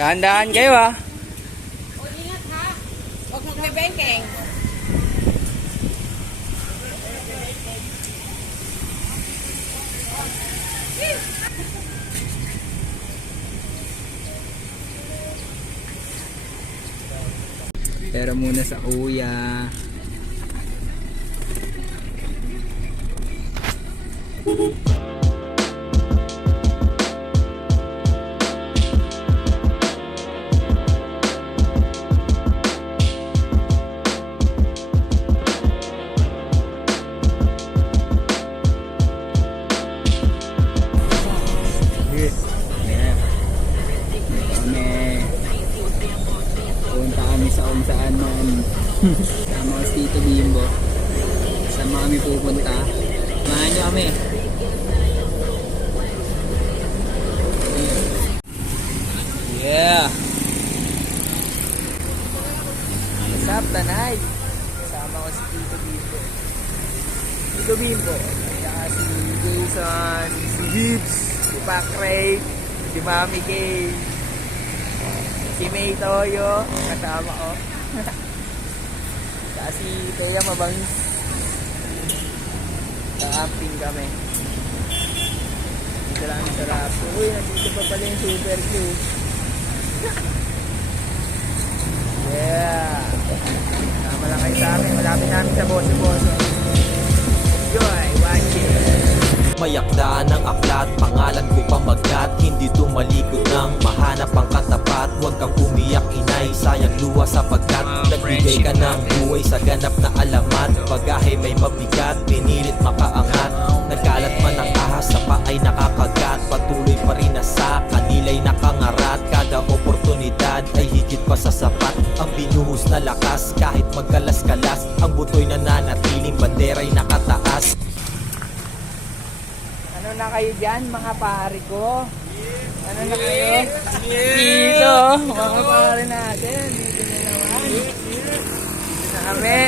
Dahan-dahan kayo ah. O, ingat ha. Huwag magbebengkeng. Pero muna sa kuya. Saan man sama ko si Tito Bimbo, saan kami pupunta, samahan nyo kami. Yeah, what's up Tanay? Sama ko si Tito Bimbo, kaya si Jason, si Gibbs, si Pakray, si Mami Kay, si May Toyo, kasama ko. Kasi Teya mabangis. Camping kami. Dito lang ang sarap. Uy, nandito pa pala yung super cute. Yeah. Tama lang kayo sa amin. Malapit namin sa boso-boso. Enjoy watching. May akda ng aklat, pangalan ko pamagat. Hindi tumalikod ng mahanap ang katapat. Huwag kang umiyak inay, sayang luha sapagkat nagbigay ka ng buhay sa ganap na alamat. Bagahe may mabigat, pinilit makaangat. Nagkalat man ang ahas, sa paay nakakagat. Patuloy pa rin na sa kanila'y nakangarat. Kada oportunidad ay higit pa sa sapat. Ang binuhos na lakas, kahit magkalas-kalas. Ang butoy nananatiling, bandera'y nakataas. Ano na kayo dyan, mga pare ko? Ano na kayo? Dito, mga pare natin. Dito na naman. Dito na kami.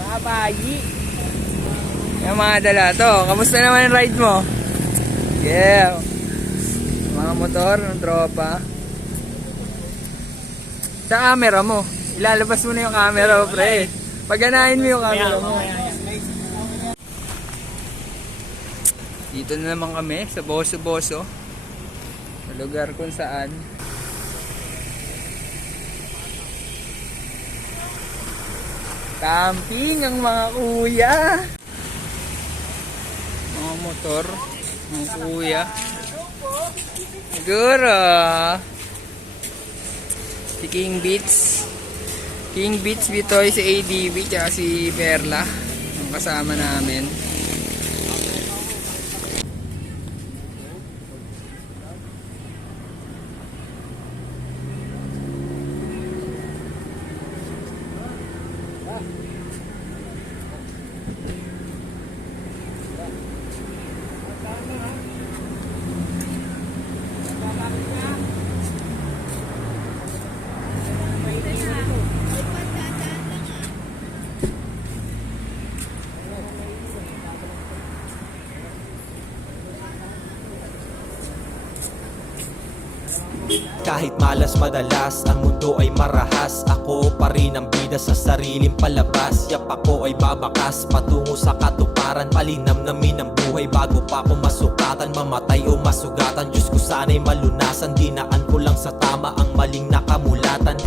Mga bayi. Yung mga dala to. Kamusta naman yung ride mo? Yeah. Mga motor ng tropa. Sa camera mo. Ilalabas mo na yung camera mo, pre. Pagganahin mo yung camera mo. Dito na naman kami sa Boso-Boso, sa lugar kung saan camping ang mga kuya, mga motor, mga kuya. Siguro si King Beats Bitoy, si ADV tsaka si Perla ang kasama namin. Kahit malas madalas, ang mundo ay marahas. Ako pa rin ang bida sa sariling palabas. Yap ako ay babakas, patungo sa katuparan. Palinamnamin ang buhay bago pa ako masukatan. Mamatay o masugatan, Diyos ko sana'y malunasan. Dinaan ko lang sa tama ang maling nakamulatan.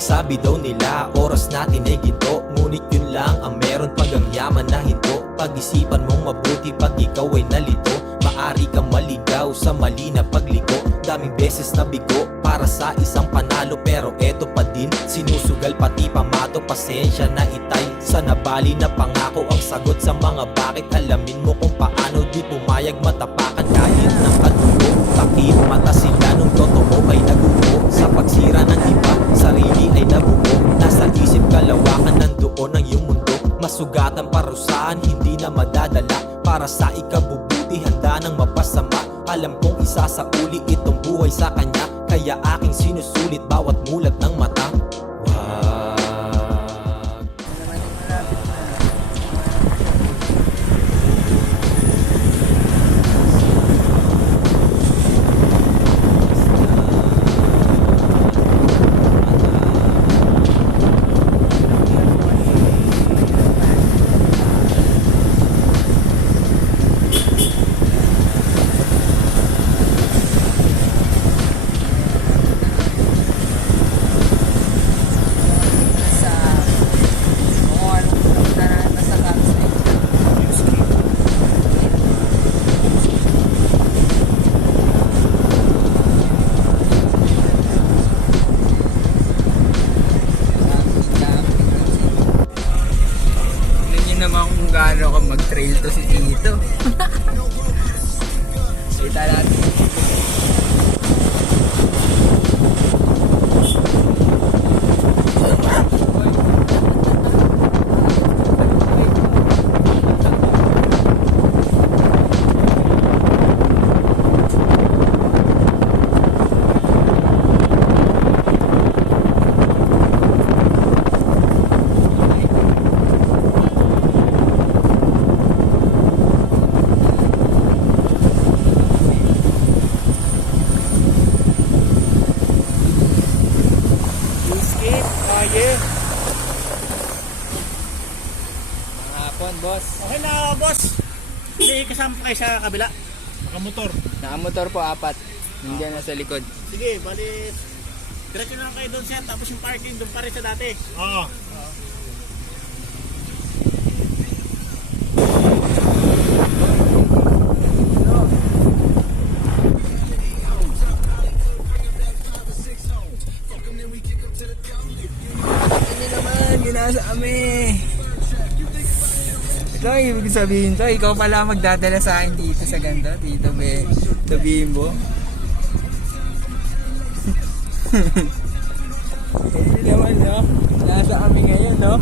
Sabi daw nila, oras natin ay ginto. Ngunit yun lang ang meron pag ang yaman na hinto. Pag-isipan mong mabuti pag ikaw ay nalito. maaari kang maligaw sa mali na pagligo. Daming beses na bigo para sa isang panalo, pero eto pa din, sinusugal pati pamato. Pasensya na itay, sa nabali na pangako ang sagot sa mga bakit. Alamin mo kung paano di pumayag matapakan kahit ng kadugo. Takip mata sila nung totoo ay nagugo. Sa pagsira ng iba, sarili ay nabuo. Nasa isip kalawakan, nandoon ang iyong mundo. Masugatan parusahan, hindi na madadala. Para sa ikabubuti, handa nang mapasama. Alam kong isa sa uli itong buhay sa kanya, kaya aking sinusulit bawat mulat ng mata. Gaano ka mag-trail to si Tito. Kita natin. Boss. Okay na, boss. Hindi kasama pa kayo sa kabila. Nakamotor. Nakamotor po, 4. Nandiyan na sa likod. Sige, bali. Diretso na lang kayo doon, sir. Tapos yung parking doon pa rin sa dati. Oo. Hindi naman, ginasa kami. Ito, ibig sabihin to, ikaw pala magdadala sa akin dito sa ganito, dito be, to Bimbo. Hindi naman, no? Nasa kami ngayon, no?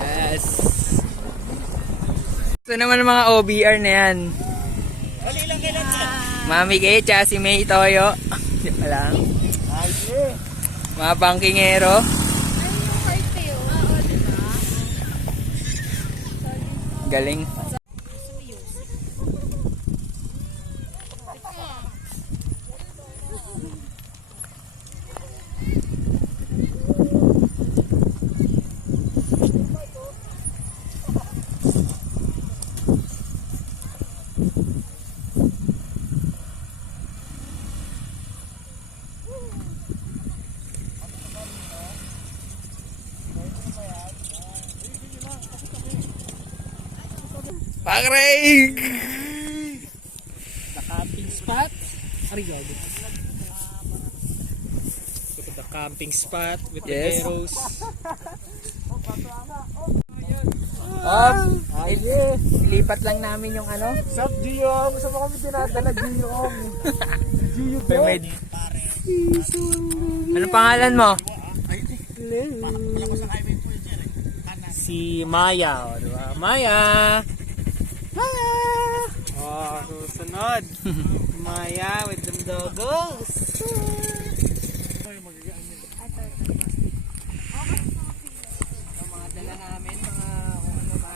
Yes. Ito naman ang mga OBR na yan. Bali lang kailan, sir? Mami Kay, tsaka si May Toyo. Di pa lang. Mga bangkingero. Galing. Pag-rake! The camping spot. Arigato. Look at the camping spot with the arrows. Ilipat lang namin yung ano. Sup, Giyong? Saan mo kami tinadala, Giyong? Giyong po. Anong pangalan mo? Si Maya, o diba? Maya! Maya! Oh, susunod. Maya with them doggos. Mga dala namin, mga kung ano ba.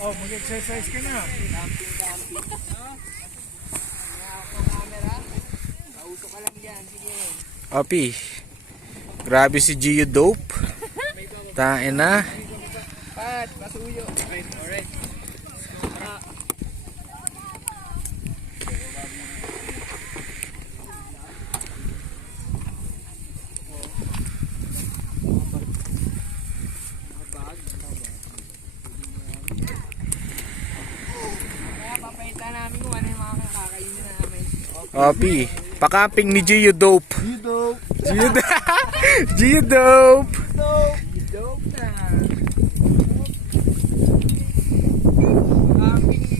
Oh, mag-exercise ka na. Camping. Mga camera. Nauto ka lang dyan, sige. Opi, grabe si Gio Dope. Tain na. Pat, pasuyo. Alright. namin kung ano yung mga kakainin namin. Opi, pakamping ni Gio Dope. Dito. Gio Gio Dope. Dope na.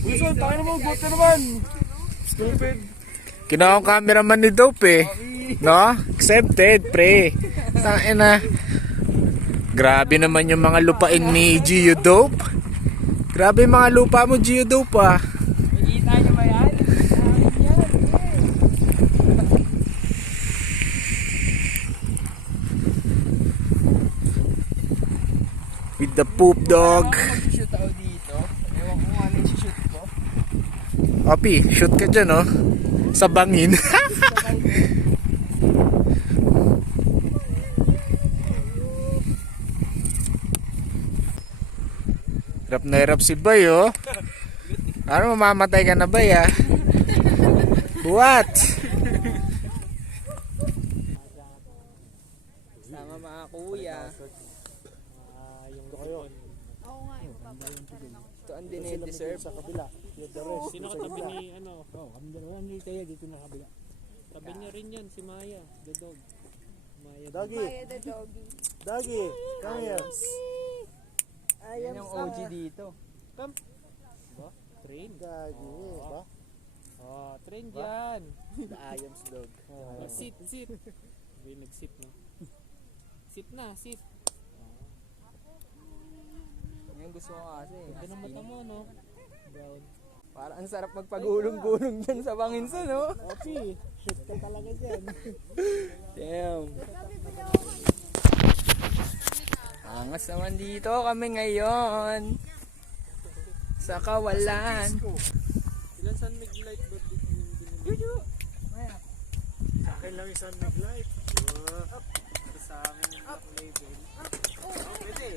Wilson, tayo naman. Good ka naman. Stupid. Kinuha ang cameraman ni Dope eh. No? Accepted, pre. Tain na. Grabe naman yung mga lupain ni Gio Dope. Grabe yung mga lupa mo, Gio Dope ah. Nakikita nyo ba yan? With the poop dog. Mag-shoot ako dito. Ewan ko ano yung shoot ko. Opi, shoot ka dyan oh. Sa bangin. Hirap na hirap si Bay oh. Ano mamamatay ka na Bay ah? What? Sama mga kuya. Ito ang dine-deserve. Sa kabila. Sino katabi ni ano? Kami dalawa ni Taya dito na kabila. Tabi niya rin yan si Maya, the dog. Maya. Doggy. Doggy. Come here. Yan yung OG dito. Come. Ba? Train. Doggy. Ba? Oh, train dyan. The Iams dog. Sit, sit. May nag-sit no. Sit na, sit. Yung gusto ko kasi. Ganda ng mata mo no. Brown. Parang ang sarap magpagulong-gulong dyan sa Banginsan, no? Opi, shoot ka talaga dyan. Damn. Angas naman dito kami ngayon. Sa kawalan. Ilan sun light ba dito? Sa akin lang isang light. Sa amin yung black label. Pwede.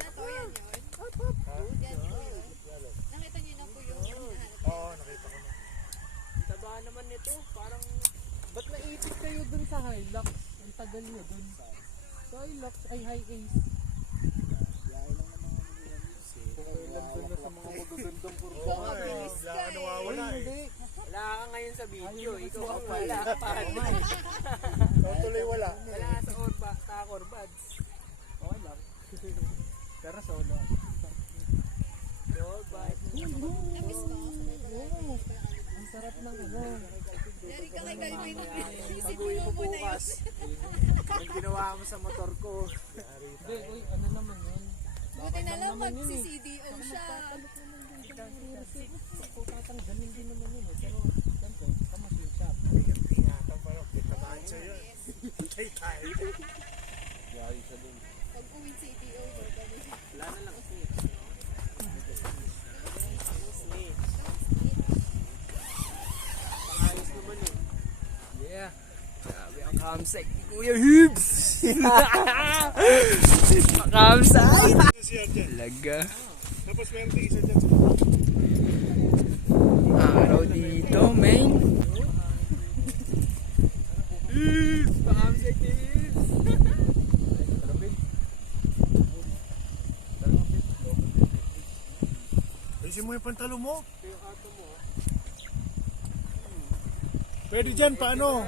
Nakita niyo na po yung Oo, nakita ko na. Taba naman nito. Parang, ba't naipit kayo dun sa Hilux? Ang tagal nyo dun. Sa Hilux ay high ace. Kailan doon na sa mga magagandang kurbo. mabilis ka eh. Nawawala Hindi. Wala ka ngayon sa video. Ikaw ang wala. Tuloy wala. Wala ka sa Orbads. Okay lang. Pero solo. Orbads. Namiss mo? Ang sarap ng ano. Dari ka kay Galvin. Pag-uwi mo bukas. Yung ginawa mo sa motor ko. Hindi, uy, ano naman yun? Buti na lang mag-CCDO siya. Tatanggalin din naman yun eh. Pero, siyempre, kamasin siya. Tamaan siya yun. Tay tayo. Gari siya dun. Pag-uwi CCDO. Wala na lang kasi. Pangayos naman eh. Yeah. Sabi ang campsite ni Kuya Hibs. Campsite. Laga. Tapos meron din isa dyan sa Araw dito, men. Hibs! Campsite ni Hibs. Ayusin mo yung pantalo mo. Pwede dyan, paano?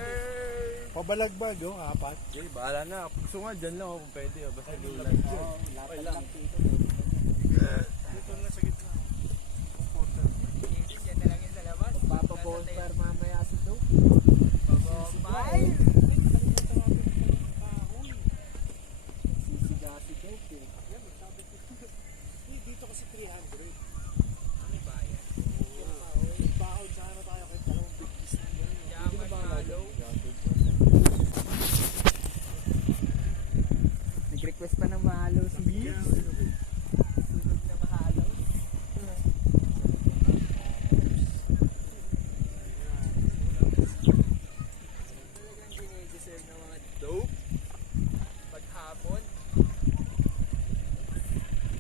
Pabalagbag, oh, apat. Okay, bahala na. Gusto nga dyan lang ako kung pwede. Basta lulan. Okay lang. Dito na sa gitna. Yan na lang yun sa labas. Papabolster mamaya sa dope. Bye! Sisigasi dope eh. Dito kasi 300. Kami bayan. Baon sana tayo kahit dalawang bigis na gano'n. Yaman follow. Nag-request pa ng mahalo si Hibs. Sunod na mahalo. Talagang dine-deserve ng mga dope. Paghapon.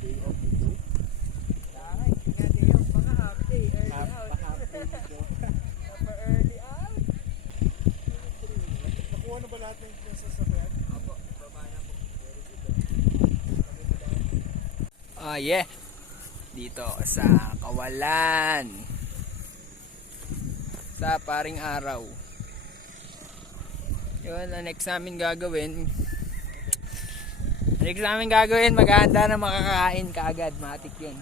Day off the dope. Kailangan, hindi natin yung pang-half day. Early out. Early out. Nakuha na ba lahat ng sasakyan? Apo, baba na po. Very good. Yeah. Dito sa Kawalan. sa paring araw. Yun, ang next namin gagawin, maghahanda na makakain kaagad, matik yun.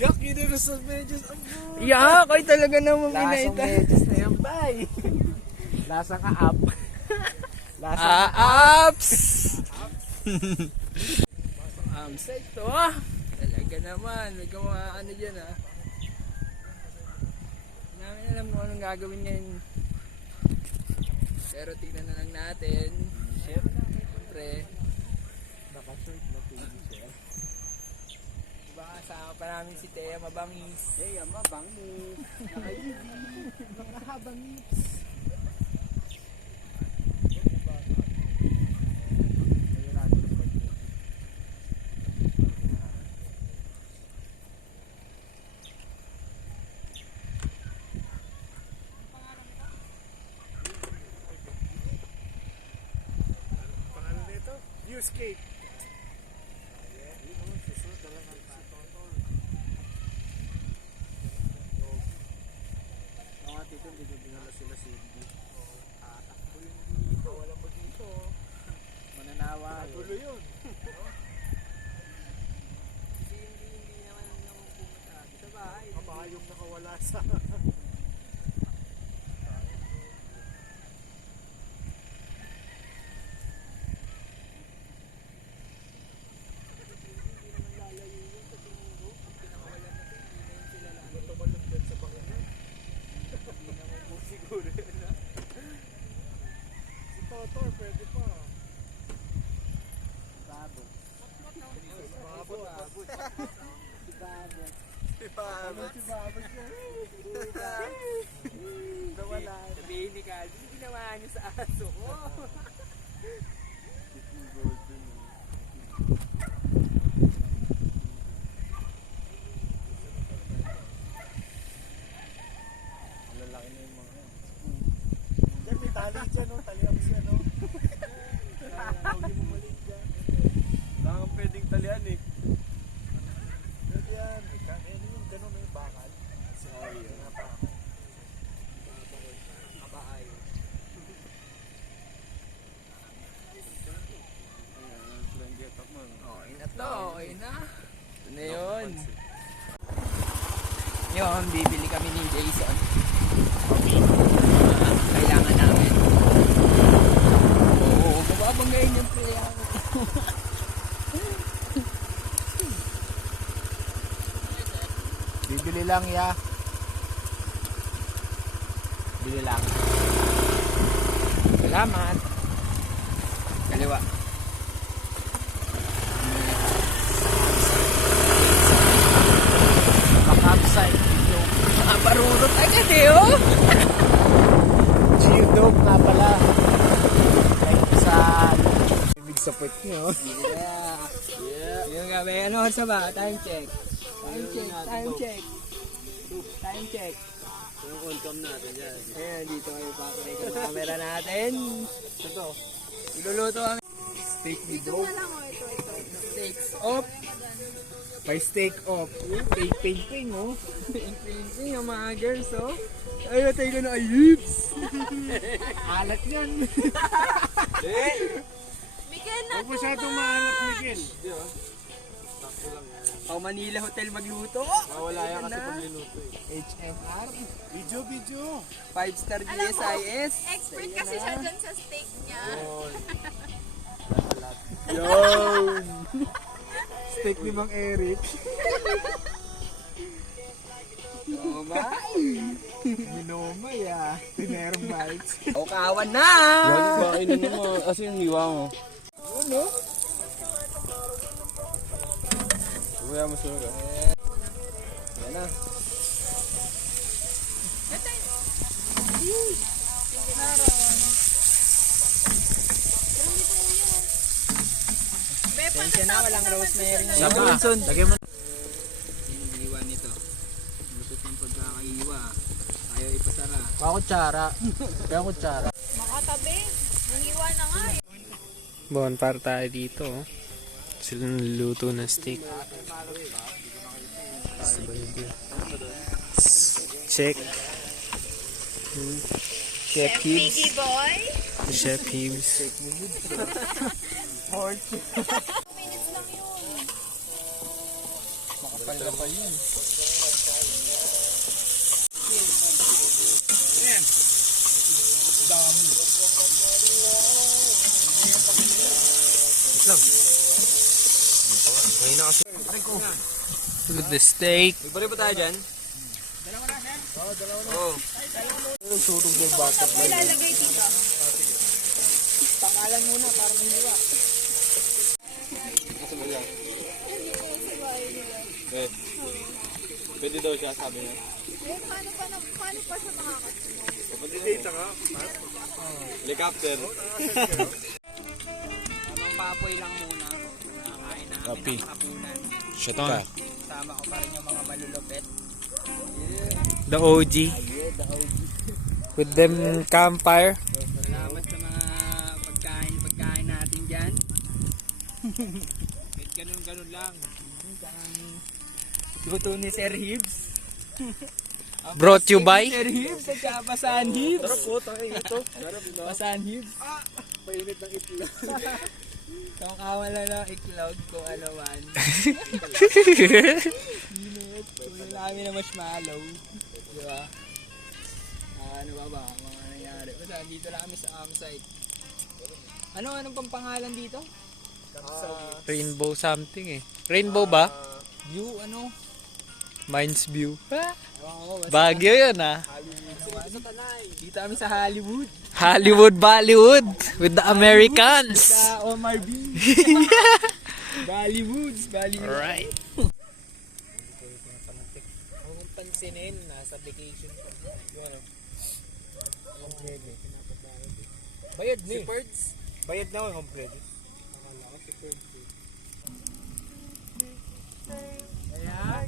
Yak, yun yung Rizal medyas. Yak, ay talaga naman Lasang pinayta. medyas na yan, bay. Lasang ka-up. Apps! Site to ah. Talaga naman, may gumawa ano dyan ah. Hindi namin alam kung anong gagawin ngayon. Pero tignan na lang natin. Siyempre. Naka-short na pili siya. Diba kasama pa namin si Thea Mabangis. Hey, mabangis. Naka-easy. Nakahabangis. Scape. Mga tito, dito dinala sila si Hindi. Takbo yun dito. Wala mo dito. Mananawa. Tulo yun. Hindi naman pumunta sa bahay. Kabayong nakawala sa... Pwede pa. Babot. Si Babot. Nawala. Sabihin ni Calvin, hindi ginawa niyo sa aso ko. Lalaki na yung mga. Diyan may tali dyan, no? Tali ako siya, no? Huwag mo maliit dyan. Wala kang pwedeng talian eh. Pwede yan. Ano yung gano'n may bakal? Sorry. Kabaay. Okay na to, okay na. Ito na yun. Yun, bibili kami ni Jason. Kailangan namin. Oo, mababanggayin yung kailangan. Bibili lang, ya. Bili lang. Salamat. Kaliwa. Makapside. Barurot agad eh, oh. Geodope nga pala. Like sa... Ibig sa puwet niyo. Yeah. Yung gabi, ano sa ba? Time check. Time check. Time check. Yung on-cam natin dyan. Ayan, dito kayo paparay ko sa camera natin. Ito. Iluluto kami. Steak with dope. Steaks off. May steak off. Ping, oh. Ping-ping yung mga girls, oh. Ay, natay ko na ayups. Alat yan. Miguel na Huwag masyadong maalat, Miguel. Pau Manila Hotel magluto. Mawala yan kasi pag linuto eh. HMR. Video. 5-star GSIS. expert kasi siya dyan sa steak niya. Yun. Steak ni Mang Eric. Minomay ah. Tinerong bites. O kawan na. Kainin mo kasi yung hiwa mo. Ano? Kuya mo suga. Yan na. Pasensya na, walang rosemary na. Sabi Wilson. Lagay mo. Iniwan nito. Lusot yung pagkakaiwa. Ayaw ipasara. Kutsara. Kaya kutsara. Makatabi. Nangiwa na nga eh. Bonfire tayo dito. Sila naluluto ng steak. Check. Chef Hibbs. Piggy boy. Chef Hibbs. Minutes lang yun. Makapal pa yun. With the steak. May bari ba tayo dyan? Oo. Surog na yung bata. Ilalagay dito. Pakalan muna para mahiwa. Pwede daw siya, sabi niya. Paano pa siya makakatulog? Pag-date ka? Helicopter. Tamang papoy lang muna. Nakakain namin Copy. ng hapunan. Shut on. Sama ko pa rin yung mga malulupit. The OG. With them campfire. Salamat sa mga pagkain natin dyan. Ganun lang. Luto ni Sir Hibbs. Brought you by? Sir Hibbs at saka Pasan Hibbs. Sarap po, tangin ito. Pasan Hibbs. Painit ng itlog. Kung kawala ng iklog kung ano man. Init. Kunin namin na marshmallow. Diba? Ano ba? Mga nangyari. Basta dito lang kami sa campsite. Anong pampangalan dito? Rainbow something eh. Rainbow ba? View ano? Mines View. Oo, Baguio yun ah. sa Tanay. Dito kami sa Hollywood. Hollywood, Bollywood. With the Americans. Sa Omar B. Bollywoods. Alright. Huwag mong pansinin, nasa vacation pa. Bayad ni. Si Perds. Bayad na ako yung complete. Akala ko si Perds. Kaya,